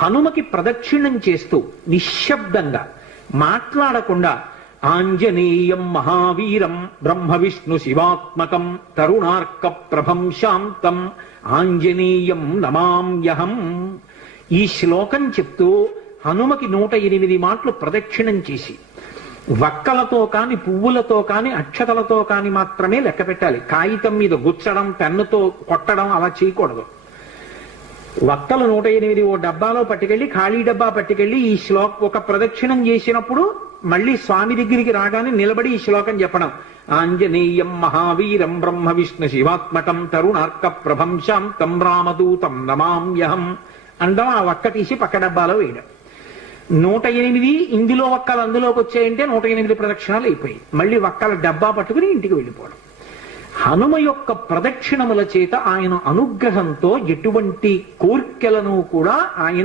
హనుమకి ప్రదక్షిణం చేస్తూ నిశ్శబ్దంగా మాట్లాడకుండా ఆంజనేయం మహావీరం బ్రహ్మ విష్ణు శివాత్మకం తరుణార్క ప్రభం శాంతం ఆంజనేయం నమామ్యహం ఈ శ్లోకం చెప్తూ హనుమకి 108 మాటలు ప్రదక్షిణం చేసి వక్కలతో కాని పువ్వులతో కాని అక్షతలతో కాని మాత్రమే లెక్క పెట్టాలి. కాగితం మీద గుచ్చడం పెన్నుతో కొట్టడం అలా చేయకూడదు. వక్కలు 108 ఓ డబ్బాలో పట్టుకెళ్ళి ఖాళీ డబ్బా పట్టుకెళ్ళి ఈ ఒక ప్రదక్షిణం చేసినప్పుడు మళ్ళీ స్వామి దగ్గరికి రాగానే నిలబడి ఈ శ్లోకం చెప్పడం. ఆంజనేయం మహావీరం బ్రహ్మ విష్ణు శివాత్మకం తరుణార్క ప్రభం శాంతం రామదూతం నమామ్యహం అండం. ఆ వక్క తీసి పక్క డబ్బాలో వేయడం. 108 ఇందులో వక్కలు అందులోకి వచ్చాయంటే 108 ప్రదక్షిణాలు అయిపోయి మళ్ళీ వక్కల డబ్బా పట్టుకుని ఇంటికి వెళ్ళిపోవడం. హనుమ యొక్క ప్రదక్షిణముల చేత ఆయన అనుగ్రహంతో ఎటువంటి కోర్కెలను కూడా ఆయన